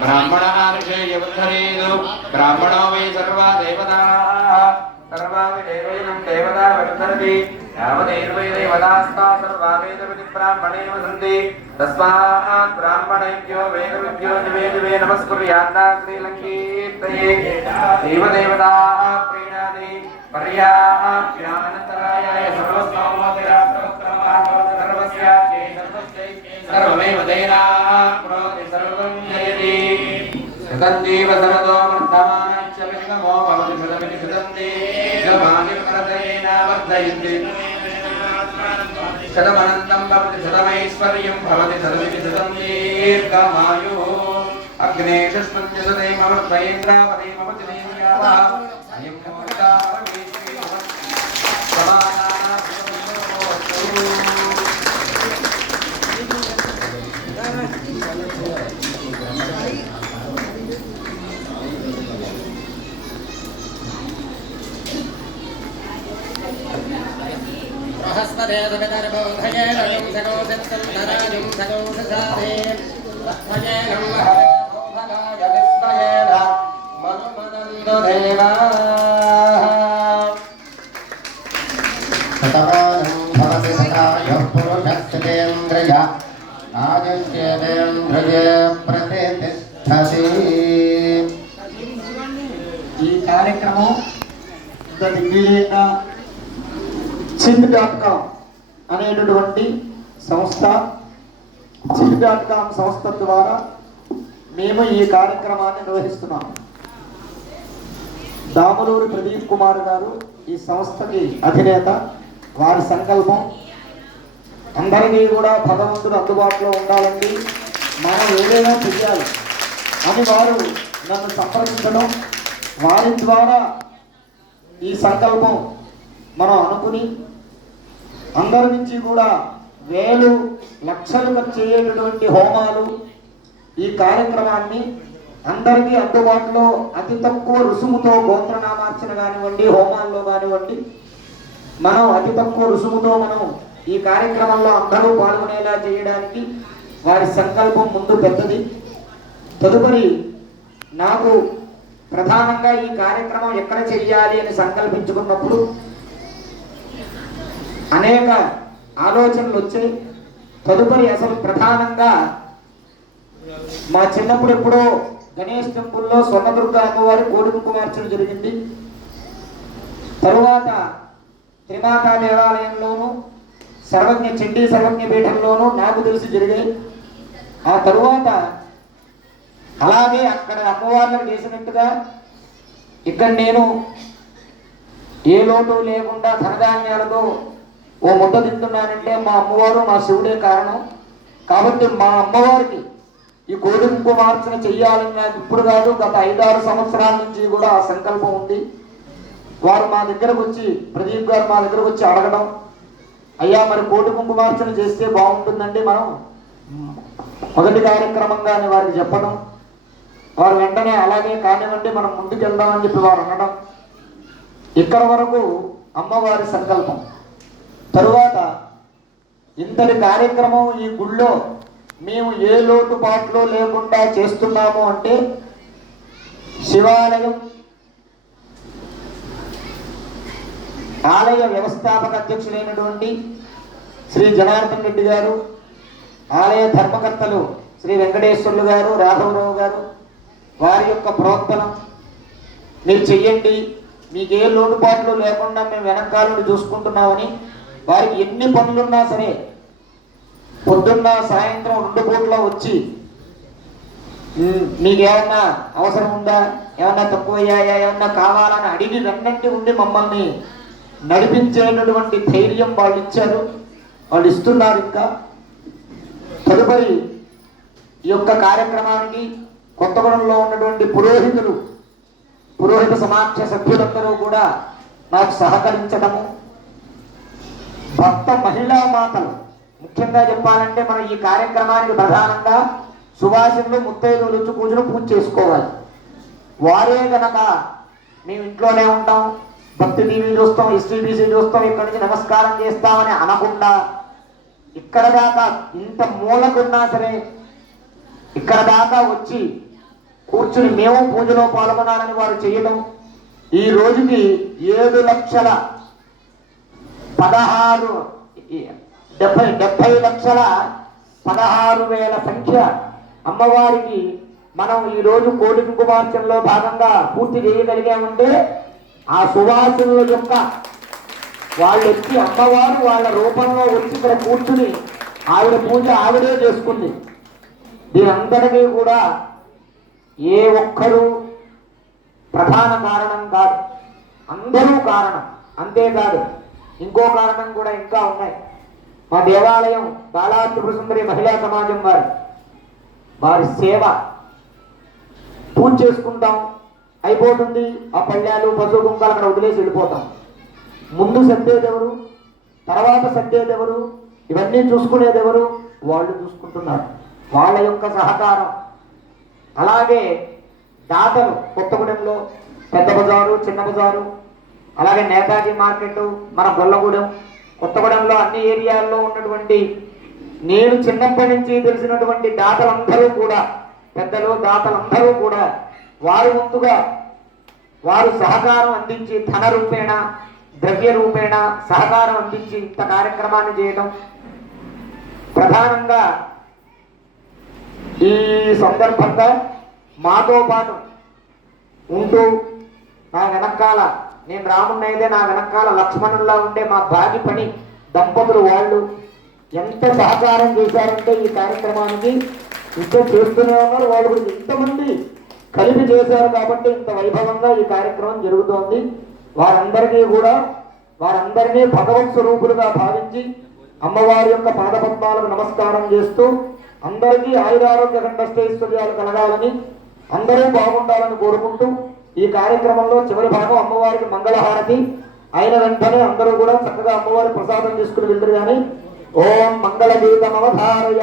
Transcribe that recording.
ब्राह्मणः ऋषेयवद्धरेदु ब्राह्मणो वै सर्वा देवताः सर्वाविदेवैनं देवता वर्धन्ति यावदेवै देवतास्ता सर्वा वेदविधि ब्राह्मणे वसन्ति तस्मात् ब्राह्मणेभ्यो वेदविद्यो दिवे दिवे नमस्कुर्यान्ना श्रीलङ्कीर्तये देवदेवताः प्रीणाति पर्याप्यानन्तरायाय सर्वस्वमोदिरात्रोत्तमः सर्वस्याख्ये सर्वस्यै सर्वमेव दैनाप्नोति सर्वं जयति शतञ्जीव शरदो वर्धमानश्च विश्वमो भवति शतमिति शतन्ति शतमानिर्मरतेन वर्धयन्ति शतमनन्तं भवति शतमैश्वर्यं भवति शतमिति शतं दीर्घमायुः अग्ने षष्ठ्यसते मम त्वयेन्द्रापदे मम जनेयावः अयं नमस्ता परमेश्वरी समानाना सहस्रदेवविदर्भोधयेन सगोसत्सन्दराजं सगोससारे वत्मजेनं हरभोभगाय विस्मयेन मनुमनन्ददेवा शतमानं भवति शतायुः पुरुषस्तेन्द्रिय आयुष्येन्द्रिये प्रतिष्ठति। ఈ కార్యక్రమం దిగ్విజయంగా Chind.com అనేటటువంటి సంస్థ Chind.com సంస్థ ద్వారా మేము ఈ కార్యక్రమాన్ని నిర్వహిస్తున్నాం. దాములూరి ప్రదీప్ కుమార్ గారు ఈ సంస్థకి అధినేత. వారి సంకల్పం అందరినీ కూడా భగవంతుడు అందుబాటులో ఉండాలండి, మనం ఏదైనా చెయ్యాలి అని వారు నన్ను సంప్రదించడం, వారి ద్వారా ఈ సంకల్పం మనం అనుకుని అందరి నుంచి కూడా వేలు లక్షలు ఖర్చు అయ్యేటటువంటి హోమాలు ఈ కార్యక్రమాన్ని అందరికీ అందుబాటులో అతి తక్కువ రుసుముతో గోత్రనామార్చన కానివ్వండి, హోమాల్లో కానివ్వండి, మనం అతి తక్కువ రుసుముతో మనం ఈ కార్యక్రమంలో అందరూ పాల్గొనేలా చేయడానికి వారి సంకల్పం ముందు పెద్దది. తదుపరి నాకు ప్రధానంగా ఈ కార్యక్రమం ఎక్కడ చెయ్యాలి అని సంకల్పించుకున్నప్పుడు అనేక ఆలోచనలు వచ్చాయి. తదుపరి అసలు ప్రధానంగా మా చిన్నప్పుడు ఎప్పుడో గణేష్ టెంపుల్లో స్వర్ణదుర్గ అమ్మవారి కోడిముఖమార్చన జరిగింది. తరువాత త్రిమాతా దేవాలయంలోను సర్వజ్ఞ చండీ సర్వజ్ఞ పీఠంలోనూ నాకు తెలిసి జరిగాయి. ఆ తరువాత అలాగే అక్కడ అమ్మవార్లకు చేసినట్టుగా ఇక్కడ నేను ఏ లోటు లేకుండా ధనధాన్యాలతో ఓ ముద్ద తింటున్నానంటే మా అమ్మవారు మా శివుడే కారణం. కాబట్టి మా అమ్మవారికి ఈ కోడిముఖమార్చన చెయ్యాలని నాకు ఇప్పుడు కాదు, గత 5-6 సంవత్సరాల నుంచి కూడా ఆ సంకల్పం ఉంది. వారు మా దగ్గరకు వచ్చి, ప్రదీప్ గారు మా దగ్గరకు వచ్చి అడగడం, అయ్యా మరి కోడిముఖమార్చన చేస్తే బాగుంటుందండి మనం మొదటి కార్యక్రమంగానే వారికి చెప్పడం, వారు వెంటనే అలాగే కానివ్వండి మనం ముందుకు వెళ్దామని చెప్పి వారు అనడం, ఇక్కడ వరకు అమ్మవారి సంకల్పం. తరువాత ఇంతటి కార్యక్రమం ఈ గుళ్ళో మేము ఏ లోటుపాట్లో లేకుండా చేస్తున్నాము అంటే శివాలయం ఆలయ వ్యవస్థాపక అధ్యక్షులైనటువంటి శ్రీ జనార్దన్ రెడ్డి గారు, ఆలయ ధర్మకర్తలు శ్రీ వెంకటేశ్వర్లు గారు, రాఘవరావు గారు, వారి యొక్క ప్రోత్సాహం మీరు చెయ్యండి, మీకు ఏ లోటుపాట్లు లేకుండా మేము వెనకాలను చూసుకుంటున్నామని వారికి ఎన్ని పనులున్నా సరే పొద్దున్న సాయంత్రం 2 పూట్ల వచ్చి మీకు ఏమన్నా అవసరం ఉందా, ఏమన్నా తక్కువయ్యాయా, ఏమన్నా కావాలని అడిగి వెన్నంటి ఉండి మమ్మల్ని నడిపించేటటువంటి ధైర్యం వాళ్ళు ఇచ్చారు, వాళ్ళు ఇస్తున్నారు. ఇంకా తదుపరి ఈ యొక్క కార్యక్రమానికి కొత్తగూడెంలో ఉన్నటువంటి పురోహిత సమాఖ్య సభ్యులందరూ కూడా నాకు సహకరించడము, భక్త మహిళా మాతలు ముఖ్యంగా చెప్పాలంటే మనం ఈ కార్యక్రమానికి ప్రధానంగా సుభాషిణులు ముత్తైదులు వచ్చి పూజలు పూజ చేసుకోవాలి. వారే గనక మేము ఇంట్లోనే ఉంటాం, భక్తి టీవీ చూస్తాం, ఎస్టీబీసీ చూస్తాం, ఇక్కడి నుంచి నమస్కారం చేస్తామని అనకుండా ఇక్కడ దాకా ఇంత మూలకున్నా సరే ఇక్కడ దాకా వచ్చి కూర్చుని మేము పూజలో పాల్గొనాలని వారు చేయడం ఈ రోజుకి 7,70,16,16,000 సంఖ్య అమ్మవారికి మనం ఈ రోజు కోటి కుంకుమార్చనలో భాగంగా పూర్తి చేయగలిగామంటే ఆ సువాసుల యొక్క వాళ్ళు వచ్చి అమ్మవారు వాళ్ళ రూపంలో వచ్చి ఇక్కడ కూర్చుని ఆవిడ పూజ ఆవిడే చేసుకుంది. దీనంతటికీ కూడా ఏ ఒక్కరూ ప్రధాన కారణం కాదు, అందరూ కారణం. అంతేకాదు ఇంకో కారణం కూడా ఇంకా ఉన్నాయి. మా దేవాలయం బాలా త్రిపుర సుందరి మహిళా సమాజం వారి సేవ పూజ చేసుకుంటాం, అయిపోతుంది. ఆ పళ్ళాలు పశువు కుంకాలు అక్కడ వదిలేసి వెళ్ళిపోతాం. ముందు సర్దేదెవరు, తర్వాత సర్దేదెవరు, ఇవన్నీ చూసుకునేదెవరు? వాళ్ళు చూసుకుంటున్నారు. వాళ్ళ యొక్క సహకారం. అలాగే దాతలు కొత్తగూడెంలో పెద్ద బజారు, చిన్న బజారు, అలాగే నేతాజీ మార్కెట్, మన గొల్లగూడెం, కొత్తగూడెంలో అన్ని ఏరియాల్లో ఉన్నటువంటి నేను చిన్నప్పటి నుంచి తెలిసినటువంటి దాతలందరూ కూడా, పెద్దలు దాతలందరూ కూడా వారు ముందుగా వారు సహకారం అందించి ధన రూపేణ ద్రవ్య రూపేణ సహకారం అందించి ఇంత కార్యక్రమాన్ని చేయడం. ప్రధానంగా ఈ సందర్భంగా మాతో పాటు ఉంటూ నా వెనకాల, నేను రామున్నైతే నా వెనకాల లక్ష్మణుల్లా ఉండే మా భాగి పని దంపతులు వాళ్ళు ఎంత సహకారం చేశారంటే ఈ కార్యక్రమానికి ఇంత చేస్తూనే ఉన్నారు. వాళ్ళు కూడా ఇంతమంది కలిపి చేశారు కాబట్టి ఇంత వైభవంగా ఈ కార్యక్రమం జరుగుతోంది. వారందరినీ భగవత్ స్వరూపులుగా భావించి అమ్మవారి యొక్క పాదపద్మాలకు నమస్కారం చేస్తూ అందరికీ ఆయురారోగ్య కంఠస్థైశ్వర్యాలు కలగాలని, అందరూ బాగుండాలని కోరుకుంటూ ఈ కార్యక్రమంలో చివరి భాగం అమ్మవారికి మంగళహారతి అయిన వెంటనే అందరూ కూడా చక్కగా అమ్మవారి ప్రసాదం తీసుకుని వెళ్తారు. కానీ ఓం మంగళ గీతం అవధారయ